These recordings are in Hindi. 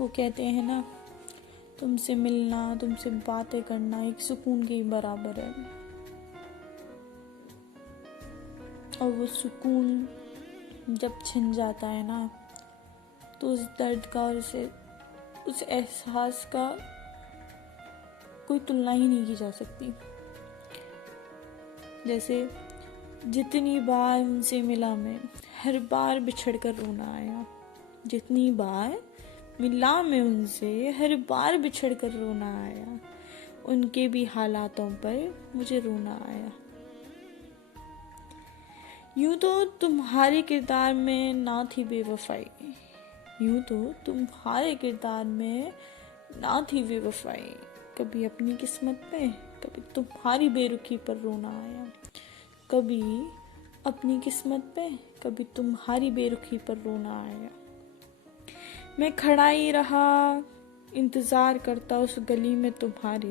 वो कहते हैं ना, तुमसे मिलना, तुमसे बातें करना एक सुकून के बराबर है। और वो सुकून जब छिन जाता है ना, तो उस दर्द का और उस एहसास का कोई तुलना ही नहीं की जा सकती। जैसे जितनी बार उनसे मिला मैं, हर बार बिछड़ कर रोना आया। जितनी बार मिला मैं उनसे, हर बार बिछड़ कर रोना आया। उनके भी हालातों पर मुझे रोना आया। यूं तो तुम्हारे किरदार में ना थी बेवफाई, यूं तो तुम्हारे किरदार में ना थी बेवफाई। कभी अपनी किस्मत पे, कभी तुम्हारी बेरुखी पर रोना आया। कभी अपनी किस्मत पे, कभी तुम्हारी बेरुखी पर रोना आया। मैं खड़ा ही रहा इंतज़ार करता उस गली में तुम्हारे।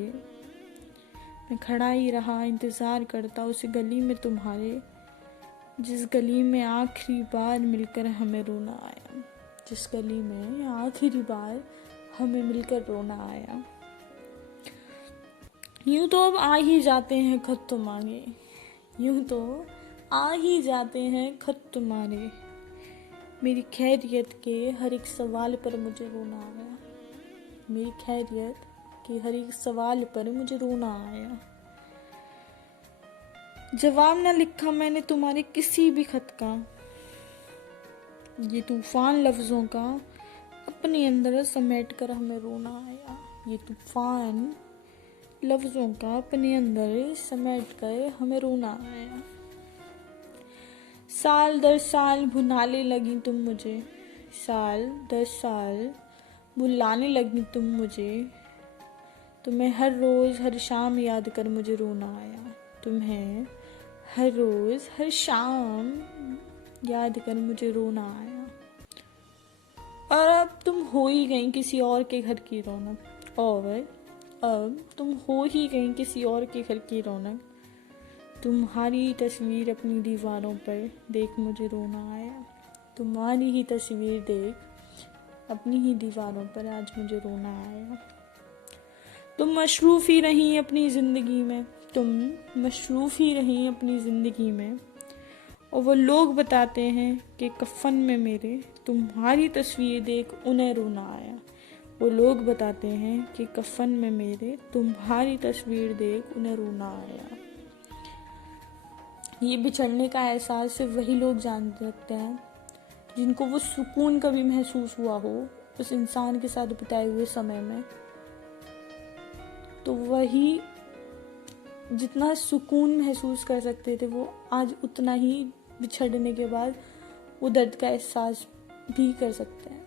मैं खड़ा ही रहा इंतज़ार करता उस गली में तुम्हारे, जिस गली में आखिरी बार मिलकर हमें रोना आया। जिस गली में आखिरी बार हमें मिलकर रोना आया। यूं तो अब आ ही जाते हैं खत तुम्हारे, यूं तो आ ही जाते हैं खत तुम्हारे। मेरी खैरियत के हर एक सवाल पर मुझे रोना आया। मेरी खैरियत के हर एक सवाल पर मुझे रोना आया। जवाब ना लिखा मैंने तुम्हारे किसी भी खत का। ये तूफान लफ्जों का अपने अंदर समेट कर हमें रोना आया। ये तूफान लफ्जों का अपने अंदर समेट कर हमें रोना आया। साल दर साल भुलाने लगी तुम मुझे, साल दर साल भुलाने लगी तुम मुझे। तुम्हें हर रोज़ हर शाम याद कर मुझे रोना आया। तुम्हें हर रोज़ हर शाम याद कर मुझे रोना आया। और अब तुम हो ही गई किसी और के घर की रौनक, और अब तुम हो ही गई किसी और के घर की रौनक। तुम्हारी तस्वीर अपनी दीवारों पर देख मुझे रोना आया। तुम्हारी ही तस्वीर देख अपनी ही दीवारों पर आज मुझे रोना आया। तुम मशरूफ़ ही रही अपनी ज़िंदगी में, तुम मशरूफ़ ही रही अपनी ज़िंदगी में। और वो लोग बताते हैं कि कफ़न में मेरे तुम्हारी तस्वीर देख उन्हें रोना आया। वो लोग बताते हैं कि कफ़न में मेरे तुम्हारी तस्वीर देख उन्हें रोना आया। ये बिछड़ने का एहसास सिर्फ वही लोग जान सकते हैं जिनको वो सुकून कभी महसूस हुआ हो उस इंसान के साथ बिताए हुए समय में। तो वही जितना सुकून महसूस कर सकते थे वो आज उतना ही बिछड़ने के बाद वो दर्द का एहसास भी कर सकते हैं।